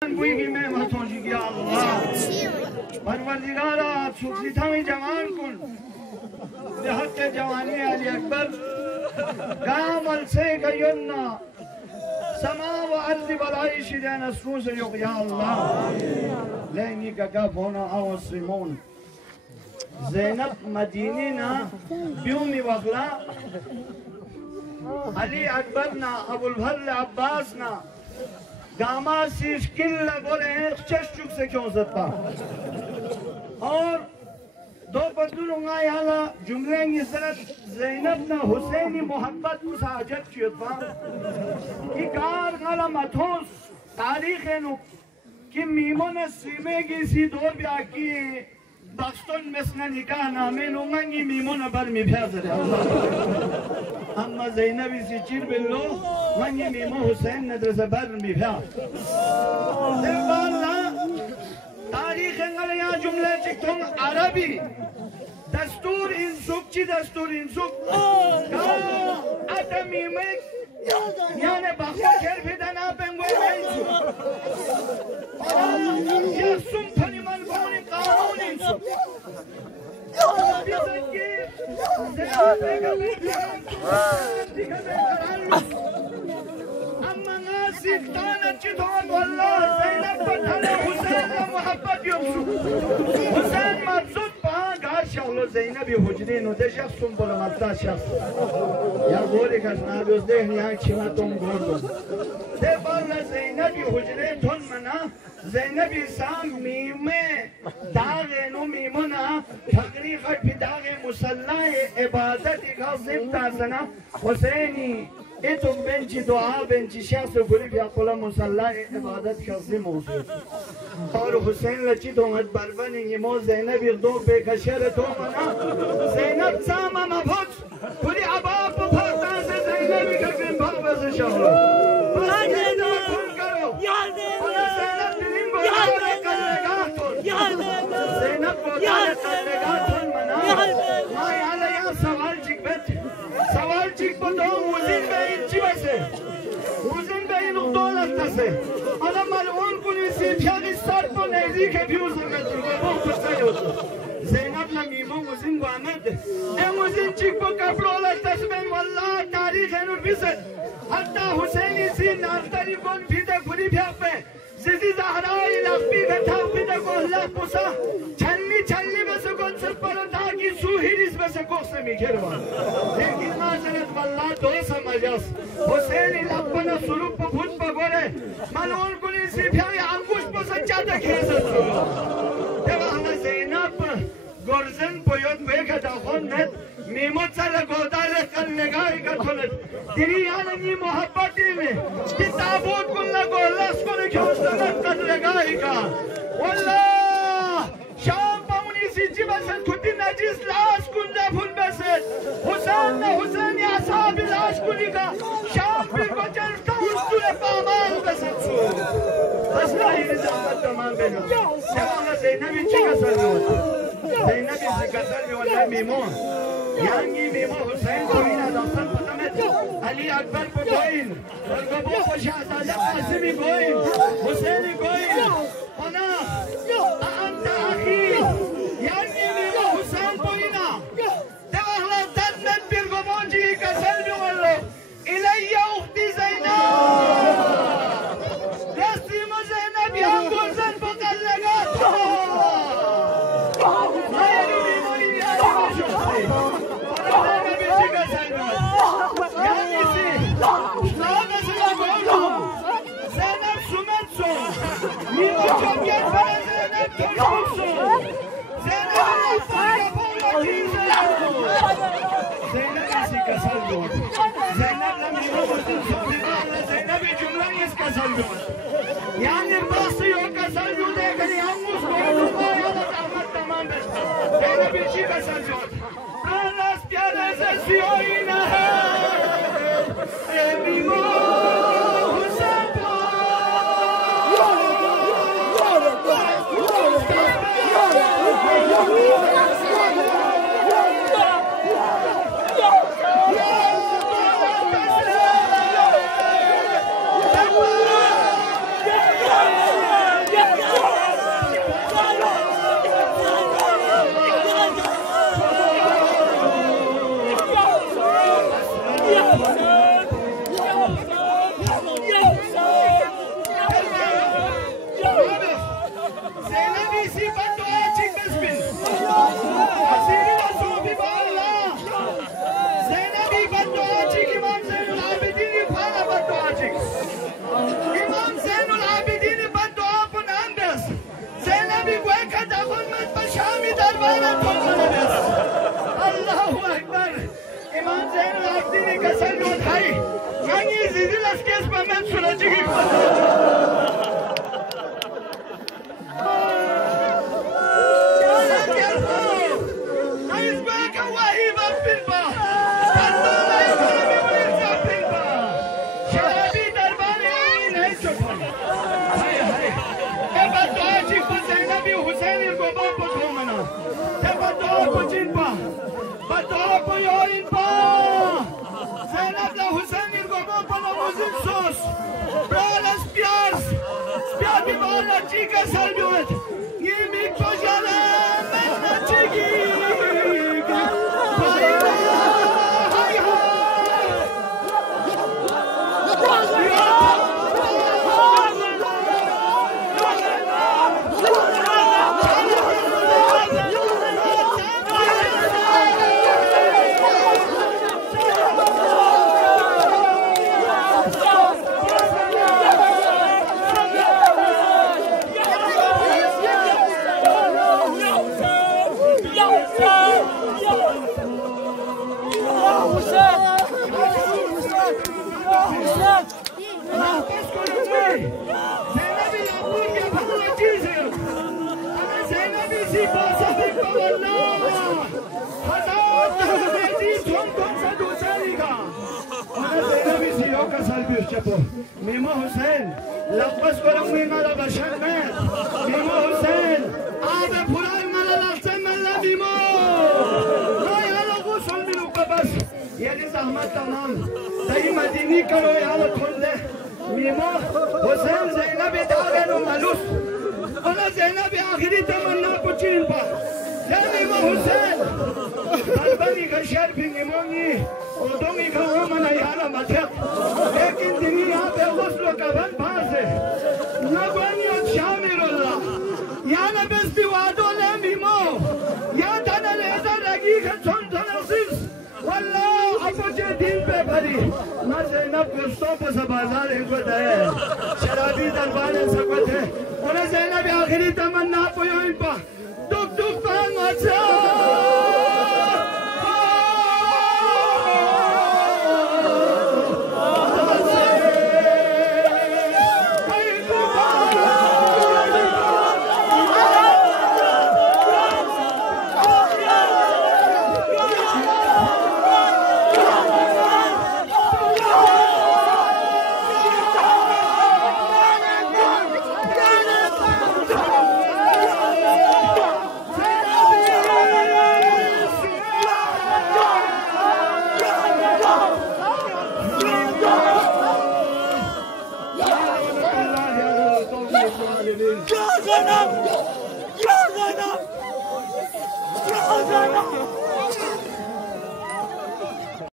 कोई की मैं महसूस किया अल्लाह परवरदिगारा सुखी था जवान कुन देहत के जवानी अली अकबर कामल से गयन्ना समा व अर्ज़ बलाई शिदान अस्रूस युग या अल्लाह लेनी का गफोना आवस्रिमोन ज़ैनब मदीने ना ब्यूमी वगला अली अकबर ना अबुल फज़ल अब्बास ना गामा सिस्किल बोले हैं चश्चुक से क्यों सत्ता और दो बंदूरों याला जुमले की सनत ज़ैनब ना हुसैनी मोहब्बत को साजत किया कि कार गला मथोस तारीख़ नु कि मीमों ने सीमे की सी दो ब्याकी बख्तन मिसना निकाह नामे नुंगी मीमों ने बर में भैंस अम्मा ज़ैनब इसी चीर बिल्लो मंगी मीमो हुसैन ने दरसे बर में भैंस देवाला तारीख़ अंगल या जुमले चिक्तों अरबी दस्तूर इंसुक का आदमी में याने बाखा खेल फिदाना पेंगुए में या सुम्पनी मन कोनी कानून इंसुक अम्मा नासिक ताना चितौन वल्लाह ज़ैनब पठाले हुसैन का मोहब्बत युक्सु हुसैन मबसूत पहाँ घर शाहलो ज़ैनबी हुजरी नु दे शख्स तुम बोलो मत्ता शख्स या गोरे का नाबी उस देख यहाँ छिमा तुम गोर दो दे बाला ज़ैनबी हुजरी धुन मना ज़ैनबी साम मीमे दागे नु मीमुना फकरी खट भी दागे मुसल्ला इबादत का ज़िब्ता सना हुसैनी इतुम बेंची दुआ बेंची शख्स गुरी भी अक़ला मुसल्ला इबादत का ज़िम्मा और हुसैन लची तो मत बरबनी ये मो ज़ैनब दो बेकशर तो मना ज़ैनब सामा मफुज पूरी अबाब फरता से ज़ैनब का दिन भाव से शहर सवाल चिक बताओ मुझिन बेइन चिवसे मुझिन बेइन उदौलत तसे अना मलऊन कुनी सिफियानी सर को नेजी के फ्यूज में वो फसाए होते ज़ैनब ना मीमो मुझिन वामद ए मुझिन चिक को कपड़ोला तस्बेन वल्लाह तारीख़ है नुबिसे हत्ता हुसैनी सी नाफ्तारी कौन फीते खुली फ्यापे ज़िज़ी ज़हराई लफ्ती गठा फीते को अल्लाह पुसा छल्ली में से कौन सब परो था कि सुहिरिस में से कोस में घेरवा लेकिन माजरत वल्लाह दो समझस हुसैनी लपना सुरूप फुट पगोरे मलून कुनी सिफियाई अंकुश पर सच्चा देखेस देवाला ज़ैनब गोरजन पोयत बेका दाखोन में मीमोत साले गोदाले कल लगाई का थोलत तेरी यानी मोहब्बत में कि ताबूत कुल लगो लस को ने क्यों सनत कर लगाई का वल्लाह शाम पामुनी सिची बसन खुदी नजीस लाश कुंडा फुल बसन हुसैन या साहब लाश कुली का शाम भी को चलता उस्तुले पामाल बसन बस नहीं निजामत तमाम बेनो शाम ज़ैनबी चिका सर ज़ैनबी चिका सर में वल्लाह मीमो यांगी मीमो हुसैन को बिना दौसन पतमेत अली अकबर को गोइन और गबो को शाहज़ादा कासिमी गोइन हुसैनी गोइन होना अंता आखी यांगी मीमो हुसैन को बिना देवाला तन्नत बिर गबोंजी का सल्मी वल्लो इलाया उख्ती ज़ैनब रस्म ज़ैनब यांगो ज़न पकड़ लगा Ani zidi las kes pa men suraji ki chica salud, y mi collada me la chiquica. Mimo Hussein, लफ्ज़ करो मेरा बशर में, Mimo Hussein, आबे पुराई मेरा लफ्ज़ में ला Mimo, लो यार लोगों सुन भी लोग बस, ये नहीं सहमत तमाम, सही मदीनी करो यार थोड़ दे, Mimo Hussein ज़ैनब इतारे नो मालूस, और ज़ैनब आखिरी तमन्ना कुछ इन पर, ये Mimo Hussein, अलबनी का शर भी Mimo नी, उदोंगी का वो मना यारा मचक, लेकिन दुनिया पे उसलो का बन पासे नगवानी और शामिरुल्लाह या न बस दिवादो ले Mimo या तने लेज़र लगी के चुन तनसीस वल्लाह अपने दिन पे भरी मैं ज़ैनब को स्टॉप से बाजार इनको दे शराबी दरबार सकते उन्हें ज़ैनब आखिरी तम